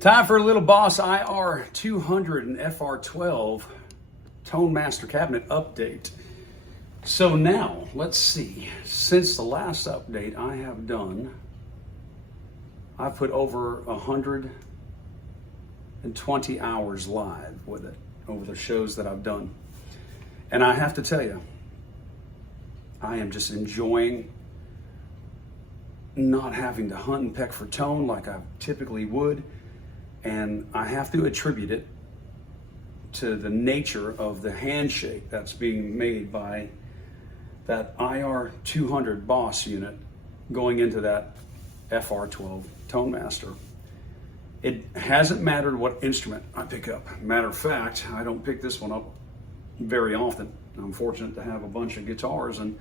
Time for a little Boss IR-200 and FR-12 Tonemaster cabinet update. So now, let's see. Since the last update I've put over 120 hours live with it over the shows that I've done. And I have to tell you, I am just enjoying not having to hunt and peck for tone like I typically would. And I have to attribute it to the nature of the handshake that's being made by that IR-200 Boss unit going into that FR-12 Tonemaster. It hasn't mattered what instrument I pick up. Matter of fact, I don't pick this one up very often. I'm fortunate to have a bunch of guitars, and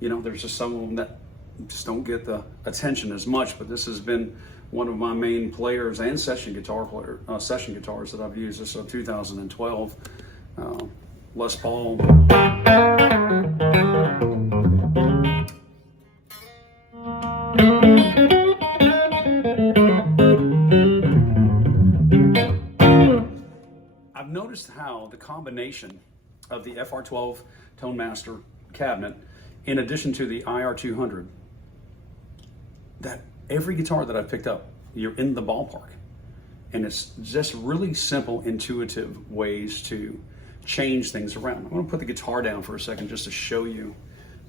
you know, there's just some of them that just don't get the attention as much, but this has been one of my main players and session guitars that I've used. This is a 2012 Les Paul. I've noticed how the combination of the FR-12 Tonemaster cabinet, in addition to the IR-200, that every guitar that I've picked up, you're in the ballpark. And it's just really simple, intuitive ways to change things around. I'm gonna put the guitar down for a second just to show you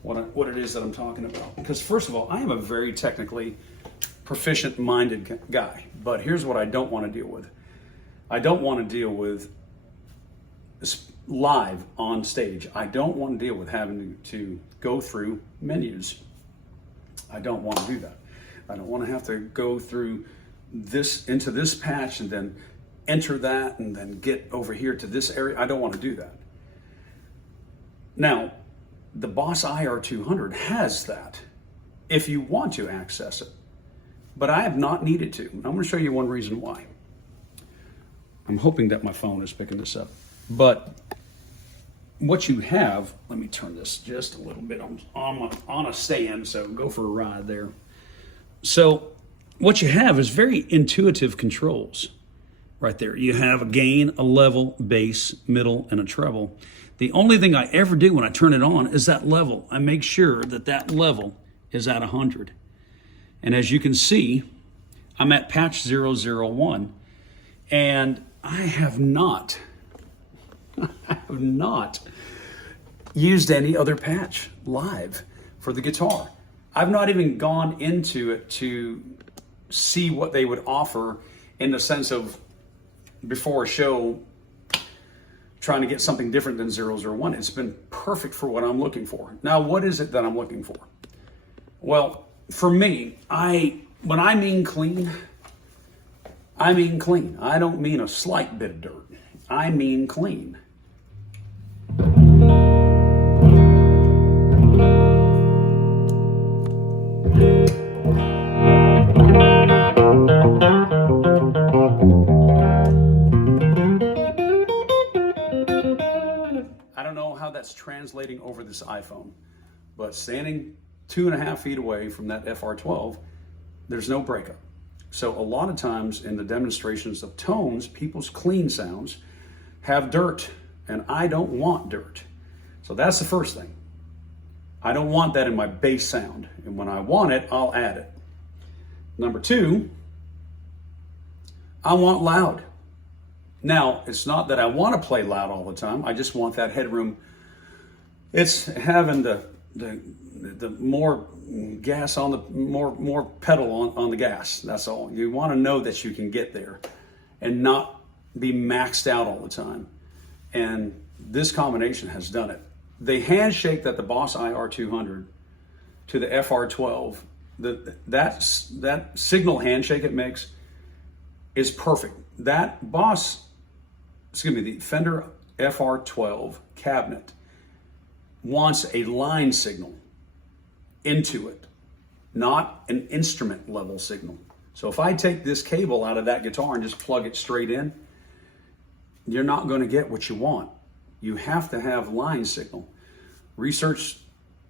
what it is that I'm talking about. Because first of all, I am a very technically proficient-minded guy, but here's what I don't wanna deal with. I don't wanna deal with live on stage. I don't wanna deal with having to go through menus. I don't wanna do that. I don't want to have to go through this into this patch and then enter that and then get over here to this area. I don't want to do that. Now, the Boss IR-200 has that if you want to access it, but I have not needed to. I'm going to show you one reason why. I'm hoping that my phone is picking this up, but what you have, let me turn this just a little bit on a stand, so go for a ride there. So what you have is very intuitive controls right there. You have a gain, a level, bass, middle, and a treble. The only thing I ever do when I turn it on is that level. I make sure that that level is at 100. And as you can see, I'm at patch 001, and I have not used any other patch live for the guitar. I've not even gone into it to see what they would offer in the sense of before a show trying to get something different than 001. It's been perfect for what I'm looking for. Now, what is it that I'm looking for? Well, for me, when I mean clean, I mean clean. I don't mean a slight bit of dirt. I mean clean. I don't know how that's translating over this iPhone, but standing 2.5 feet away from that FR-12, there's no breakup. So a lot of times in the demonstrations of tones, people's clean sounds have dirt, and I don't want dirt. So that's the first thing. I don't want that in my bass sound, and when I want it, I'll add it. Number two, I want loud. Now, it's not that I want to play loud all the time. I just want that headroom. It's having the more gas on the more pedal on the gas. That's all. You want to know that you can get there and not be maxed out all the time. And this combination has done it. The handshake that the Boss IR-200 to the FR-12, that signal handshake it makes is perfect. The Fender FR-12 cabinet wants a line signal into it, not an instrument level signal. So if I take this cable out of that guitar and just plug it straight in, you're not going to get what you want. You have to have line signal. Research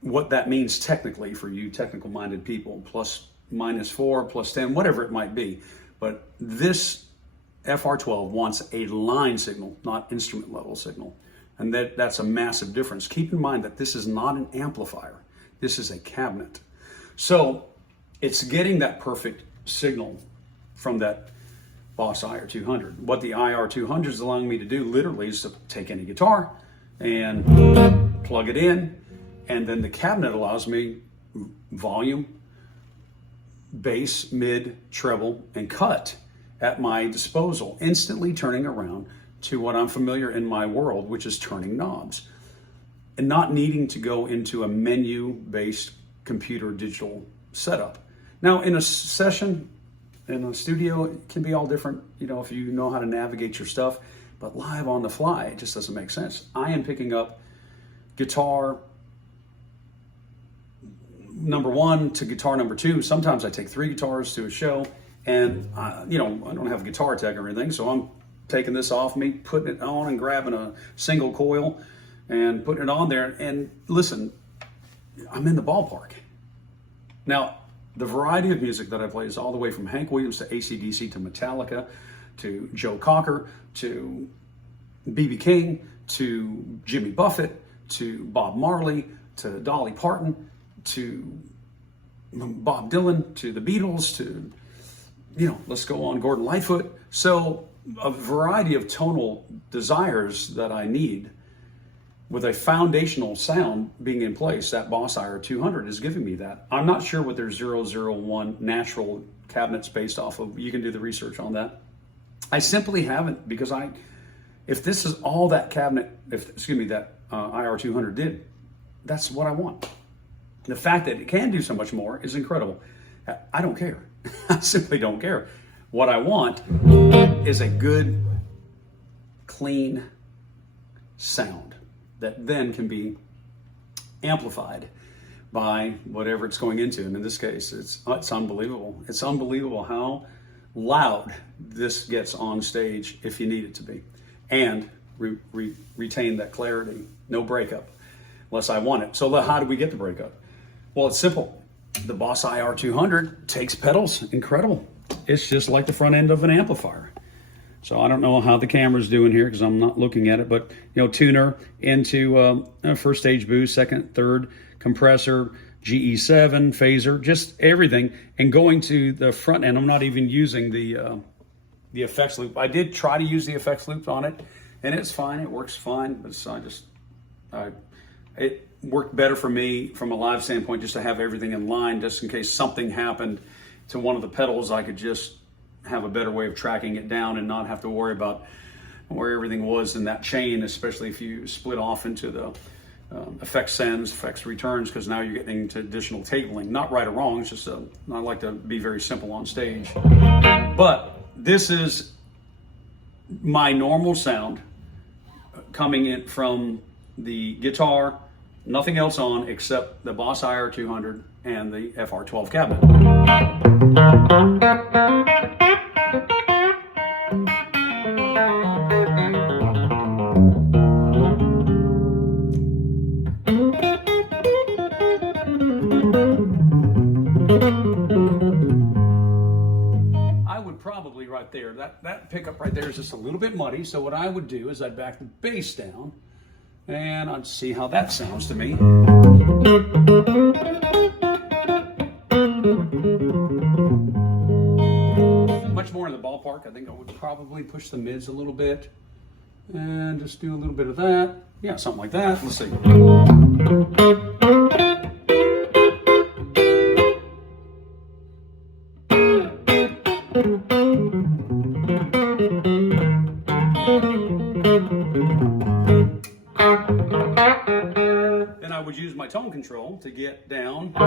what that means technically for you technical minded people, plus -4, +10, whatever it might be. But this FR-12 wants a line signal, not instrument level signal. And that's a massive difference. Keep in mind that this is not an amplifier. This is a cabinet. So it's getting that perfect signal from that Boss IR-200. What the IR-200 is allowing me to do literally is to take any guitar and plug it in, and then the cabinet allows me volume, bass, mid, treble, and cut at my disposal, instantly turning around to what I'm familiar in my world, which is turning knobs, and not needing to go into a menu-based computer digital setup. Now, in a session, in a studio, it can be all different, you know, if you know how to navigate your stuff, but live on the fly, it just doesn't make sense. I am picking up guitar number 1 to guitar number 2. Sometimes I take 3 guitars to a show, and you know, I don't have a guitar tech or anything, so I'm taking this off me, putting it on and grabbing a single coil and putting it on there. And listen, I'm in the ballpark. Now, the variety of music that I play is all the way from Hank Williams to AC/DC to Metallica to Joe Cocker to B.B. King to Jimmy Buffett to Bob Marley to Dolly Parton to Bob Dylan to the Beatles to, you know, let's go on, Gordon Lightfoot. So a variety of tonal desires that I need with a foundational sound being in place. That Boss IR-200 is giving me that. I'm not sure what their 001 natural cabinet's based off of. You can do the research on that. I simply haven't, because if this is all that cabinet, that IR-200 did, that's what I want. The fact that it can do so much more is incredible. I don't care. I simply don't care. What I want is a good, clean sound that then can be amplified by whatever it's going into. And in this case, it's unbelievable. It's unbelievable how loud this gets on stage if you need it to be. And retain that clarity, no breakup, unless I want it. So how do we get the breakup? Well, it's simple. The Boss IR-200 takes pedals, incredible. It's just like the front end of an amplifier. So I don't know how the camera's doing here because I'm not looking at it, but you know, tuner into first stage boost, second, third, compressor, GE7, phaser, just everything, and going to the front end. I'm not even using the effects loop. I did try to use the effects loop on it, and it's fine. It works fine, but it worked better for me from a live standpoint just to have everything in line, just in case something happened to one of the pedals. I could just have a better way of tracking it down and not have to worry about where everything was in that chain, especially if you split off into the effects sends, effects returns, because now you're getting into additional tabling. Not right or wrong, it's just I like to be very simple on stage. But this is my normal sound coming in from the guitar, nothing else on except the Boss IR-200 and the FR-12 cabinet. I would probably right there, that pickup right there is just a little bit muddy, so what I would do is I'd back the bass down and I'd see how that sounds to me. Much more in the ballpark. I think I would probably push the mids a little bit and just do a little bit of that. Yeah, something like that. Let's see. Then I would use my tone control to get down. And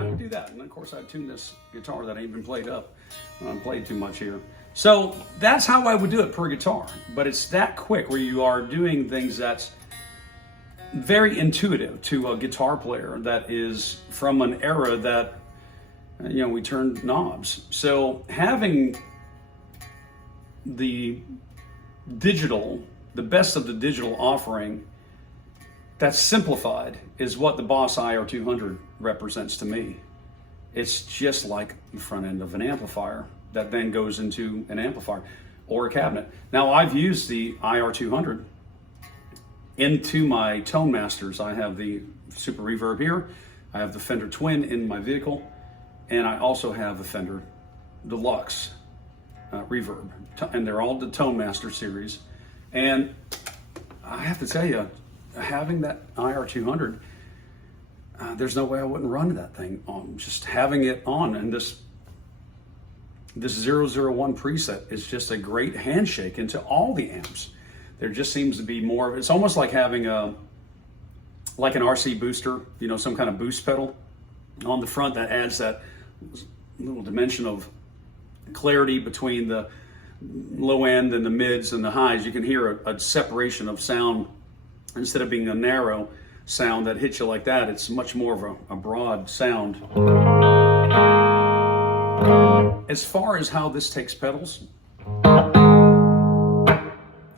I would do that. And of course I'd tune this guitar that ain't been played up. I played too much here. So that's how I would do it per guitar. But it's that quick where you are doing things that's very intuitive to a guitar player that is from an era that, you know, we turned knobs. So having the digital, the best of the digital offering that's simplified is what the Boss IR-200 represents to me. It's just like the front end of an amplifier that then goes into an amplifier or a cabinet. Now, I've used the IR-200 into my Tonemasters. I have the Super Reverb here, I have the Fender Twin in my vehicle, and I also have the Fender Deluxe Reverb, and they're all the Tonemaster series. And I have to tell you, having that IR-200, there's no way I wouldn't run that thing on. Just having it on, and this 001 preset is just a great handshake into all the amps. There just seems to be more. It's almost like having like an RC booster, you know, some kind of boost pedal on the front that adds that little dimension of clarity between the low end and the mids and the highs. You can hear a separation of sound. Instead of being a narrow sound that hits you like that, it's much more of a broad sound. As far as how this takes pedals,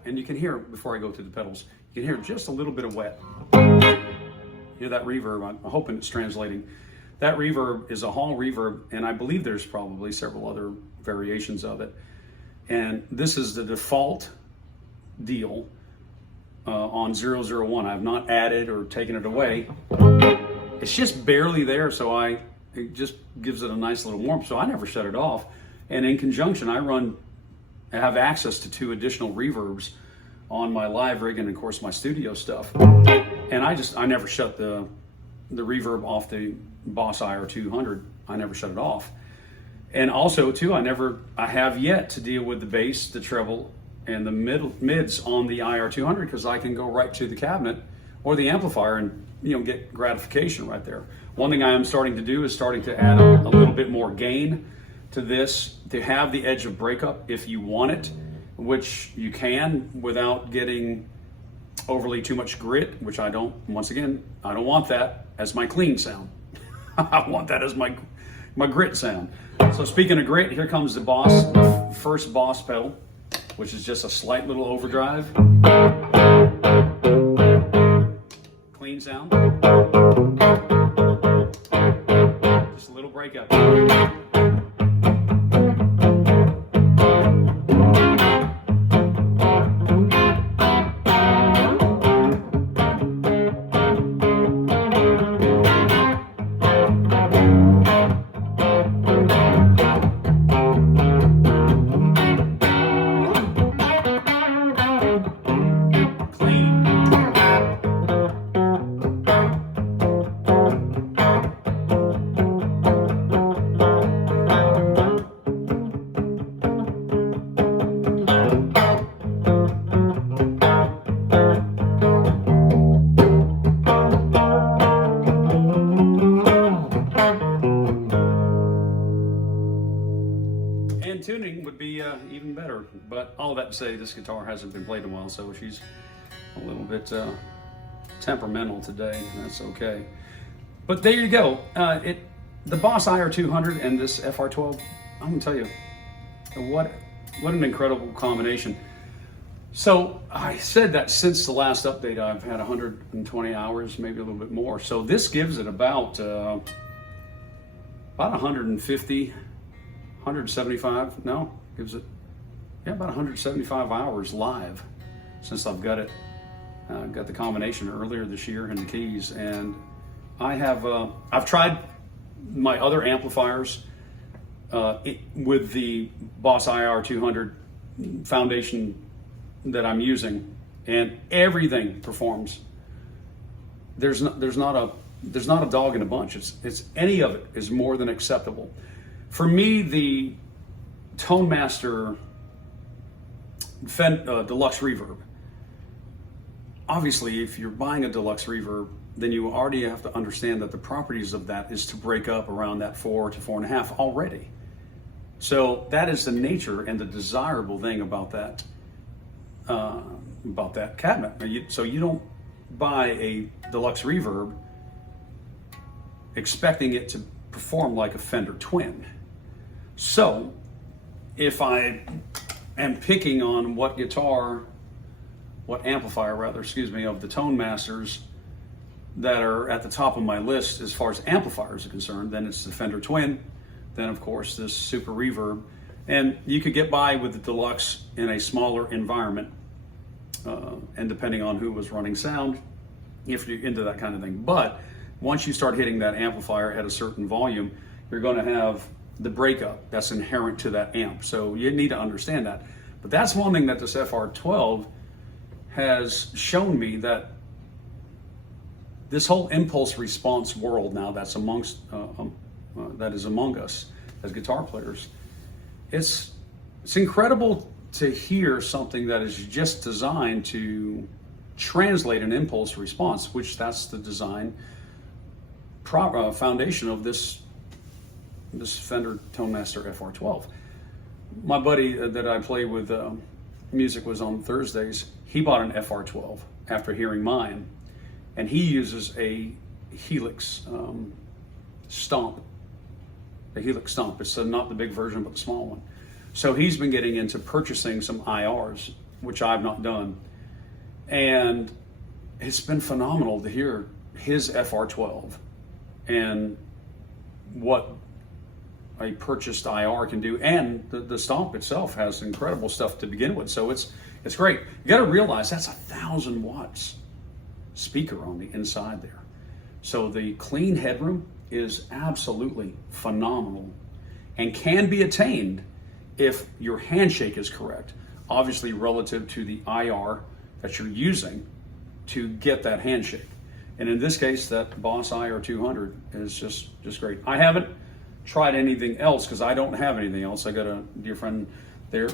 and you can hear, before I go to the pedals, you can hear just a little bit of wet. Hear that reverb? I'm hoping it's translating. That reverb is a hall reverb, and I believe there's probably several other variations of it. And this is the default deal on 001. I've not added or taken it away. It's just barely there, so it just gives it a nice little warmth, so I never shut it off. And in conjunction, I have access to 2 additional reverbs on my live rig and of course my studio stuff. And I never shut the reverb off the Boss IR-200. I never shut it off. And also too, I have yet to deal with the bass, the treble, and the mids on the IR-200, because I can go right to the cabinet or the amplifier and, you know, get gratification right there. One thing I am starting to do is starting to add a little bit more gain to this to have the edge of breakup if you want it, which you can without getting overly too much grit, which I don't. Once again, I don't want that as my clean sound. I want that as my grit sound. So speaking of grit, here comes the first Boss pedal, which is just a slight little overdrive. Clean sound. Just a little breakup. Tuning would be even better, but all of that to say, this guitar hasn't been played in a while, so she's a little bit temperamental today. That's okay. But there you go. The Boss IR-200 and this FR-12. I'm gonna tell you, what an incredible combination. So I said that since the last update, I've had 120 hours, maybe a little bit more. So this gives it about 150. 175, no, gives it, yeah, about 175 hours live since I've got it. Got the combination earlier this year in the keys, and I've tried my other amplifiers with the Boss IR-200 foundation that I'm using, and everything performs. There's not a dog in a bunch. It's any of it is more than acceptable. For me, the Tonemaster Deluxe Reverb, obviously if you're buying a Deluxe Reverb, then you already have to understand that the properties of that is to break up around that 4 to 4.5 already. So that is the nature and the desirable thing about that cabinet. So you don't buy a Deluxe Reverb expecting it to perform like a Fender Twin. So if I am picking on what amplifier, of the Tonemasters that are at the top of my list as far as amplifiers are concerned. Then it's the Fender Twin, then of course this Super Reverb, and you could get by with the Deluxe in a smaller environment, and depending on who was running sound, if you're into that kind of thing. But once you start hitting that amplifier at a certain volume, you're going to have the breakup that's inherent to that amp. So you need to understand that. But that's one thing that this FR-12 has shown me, that this whole impulse response world now that's that is among us as guitar players, it's incredible to hear something that is just designed to translate an impulse response, which that's the design foundation of this Fender Tonemaster FR-12. My buddy that I play with music was on Thursdays. He bought an FR-12 after hearing mine, and he uses a Helix Stomp. The Helix Stomp. It's not the big version, but the small one. So he's been getting into purchasing some IRs, which I've not done. And it's been phenomenal to hear his FR-12 and what a purchased IR can do. And the Stomp itself has incredible stuff to begin with. So it's great. You got to realize that's 1,000 watts speaker on the inside there. So the clean headroom is absolutely phenomenal and can be attained if your handshake is correct, obviously relative to the IR that you're using to get that handshake. And in this case, that Boss IR-200 is just great. I haven't tried anything else because I don't have anything else. I got a dear friend there,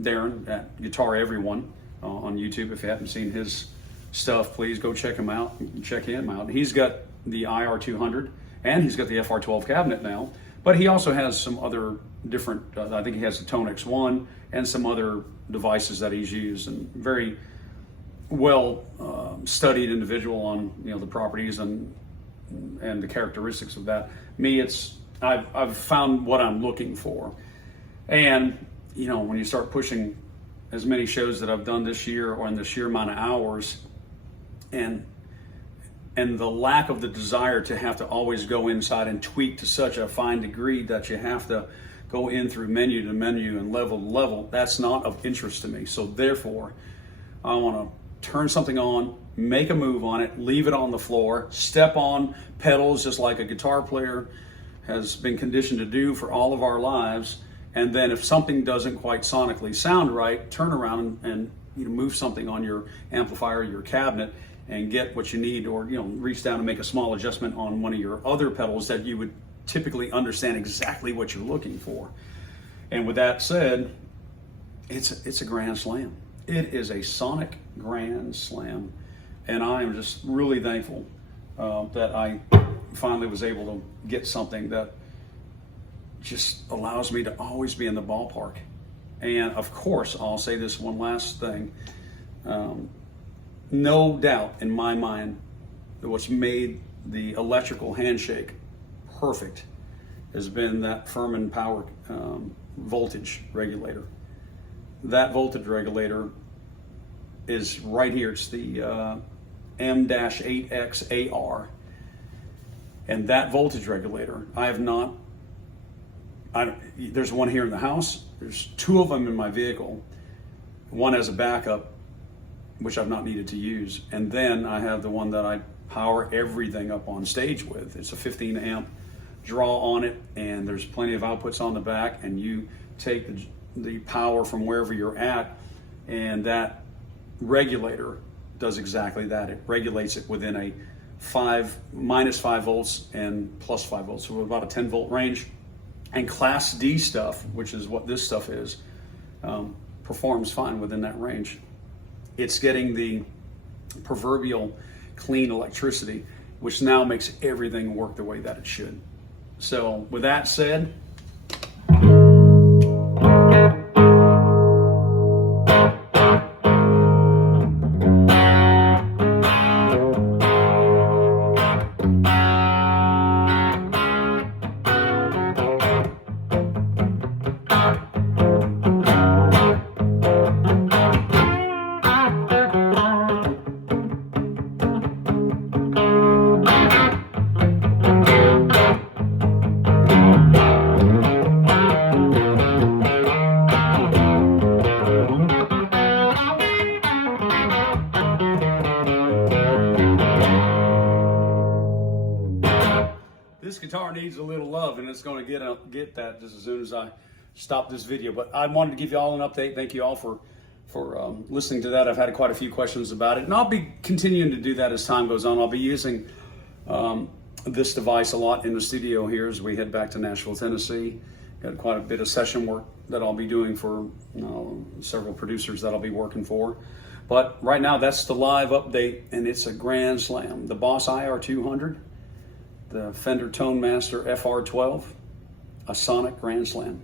Darren at Guitar Everyone on YouTube. If you haven't seen his stuff, please go check him out. Check him out. He's got the IR-200 and he's got the FR-12 cabinet now, but he also has some other different, I think he has the Tone X1 and some other devices that he's used, and very well studied individual on the properties and the characteristics of that. Me, I've found what I'm looking for, and when you start pushing as many shows that I've done this year, or in the sheer amount of hours, and the lack of the desire to have to always go inside and tweak to such a fine degree that you have to go in through menu to menu and level to level, that's not of interest to me. So therefore, I want to turn something on, make a move on it, leave it on the floor, step on pedals just like a guitar player has been conditioned to do for all of our lives. And then if something doesn't quite sonically sound right, turn around and move something on your amplifier, your cabinet, and get what you need, or reach down and make a small adjustment on one of your other pedals that you would typically understand exactly what you're looking for. And with that said, it's a grand slam. It is a sonic grand slam, and I am just really thankful that I finally was able to get something that just allows me to always be in the ballpark. And of course, I'll say this one last thing. No doubt in my mind that what's made the electrical handshake perfect has been that Furman power voltage regulator. That voltage regulator is right here. It's the M-8X-AR. And that voltage regulator, there's one here in the house. There's two of them in my vehicle. One as a backup, which I've not needed to use. And then I have the one that I power everything up on stage with. It's a 15 amp draw on it, and there's plenty of outputs on the back, and you take the power from wherever you're at, and that regulator does exactly that. It regulates it within a minus 5 volts and plus 5 volts, so about a 10 volt range. And Class D stuff, which is what this stuff is, performs fine within that range. It's getting the proverbial clean electricity, which now makes everything work the way that it should. So with that said, this guitar needs a little love, and it's going to get that just as soon as I stop this video. But I wanted to give you all an update. Thank you all for listening to that. I've had quite a few questions about it, and I'll be continuing to do that as time goes on. I'll be using this device a lot in the studio here as we head back to Nashville, Tennessee. Got quite a bit of session work that I'll be doing for several producers that I'll be working for. But right now, that's the live update, and it's a grand slam. The Boss IR-200, the Fender Tonemaster FR-12, a sonic grand slam.